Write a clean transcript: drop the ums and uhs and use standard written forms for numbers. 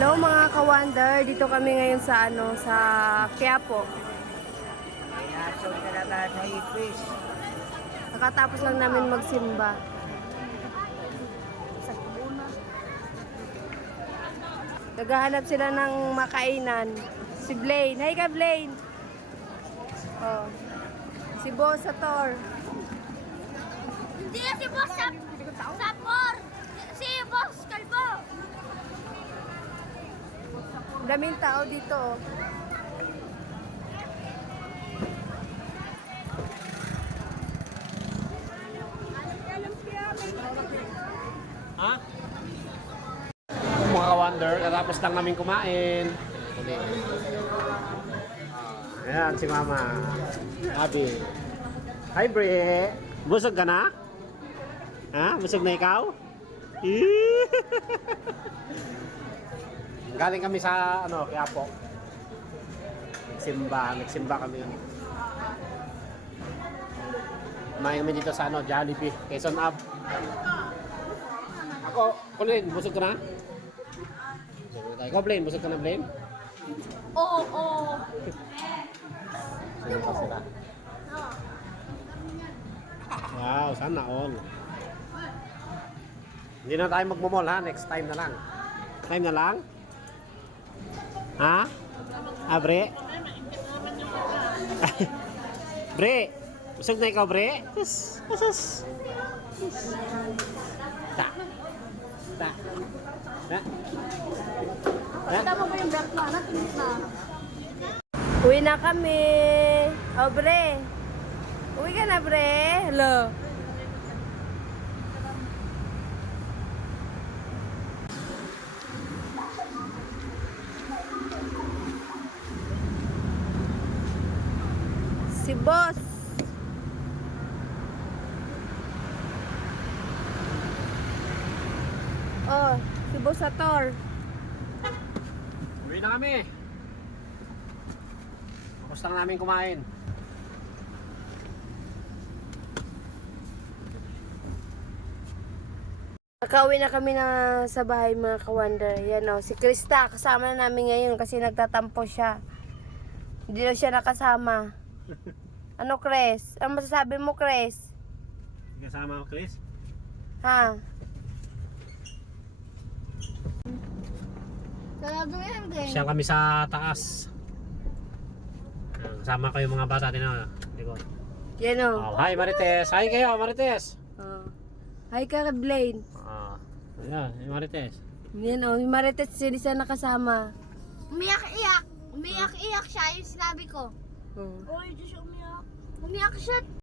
Hello mga ka-wonder, dito kami ngayon sa sa Quiapo. Pinasok talaga sa ipis. Nakatapos lang namin magsimba. Naghahanap sila ng makainan. Si Blaine. Hi ka, Blaine! Oh. Si Boss sa Tor. Hindi si Boss Sapor! Si Boss Kalbo! Daming tao dito. Oh. Ha? Mga ka-wonder, katapos lang namin kumain. Ayan, si Mama. Abi. Hi, Bre. Busog ka na? Ha? Busog na ikaw? Galing kami sa, Quiapo. Nagsimba kami. Kumain kami dito sa, Jollibee, Quezon Ave. Ako, Colin, busog ka na? Ikaw, Blaine, busog ka na, Blaine? Oo, oo. Sino pa sila? Wow, sana all. Hindi na tayo magmumall ha, next time na lang. Time na lang? Ha? Bre? Bre, busog na ikaw, Bre? Sus. Ta. Ta. Kita mo ba yung black na? Natinit na. Uwi na kami. Oh, Bre. Uwi ka na, Bre. Hello. Si Boss. Oh, si Boss sa Tor. Uwi na kami. Tapos lang namin kumain. Nakauwi na kami sa bahay mga ka-wonder. Yan o, si Krista kasama na namin ngayon kasi nagtatampo siya. Hindi na siya nakasama. Ano, Chris? Ano masasabi mo, Chris? Kasama ko, Chris? Ha? Sarado yan, Glenn. Siya kami sa taas. Kasama kayo mga bata din na. Likod. Yan o. Oh, hi Marites. Hi kayo, Marites. Oh. Hi ka, Blaine. Ayan, Marites. Yan o, yung Marites hindi siya nakasama. Umiyak-iyak. Umiyak-iyak siya yung sinabi ko. Oh. Oy, di siya umiyak. Umiyak siya.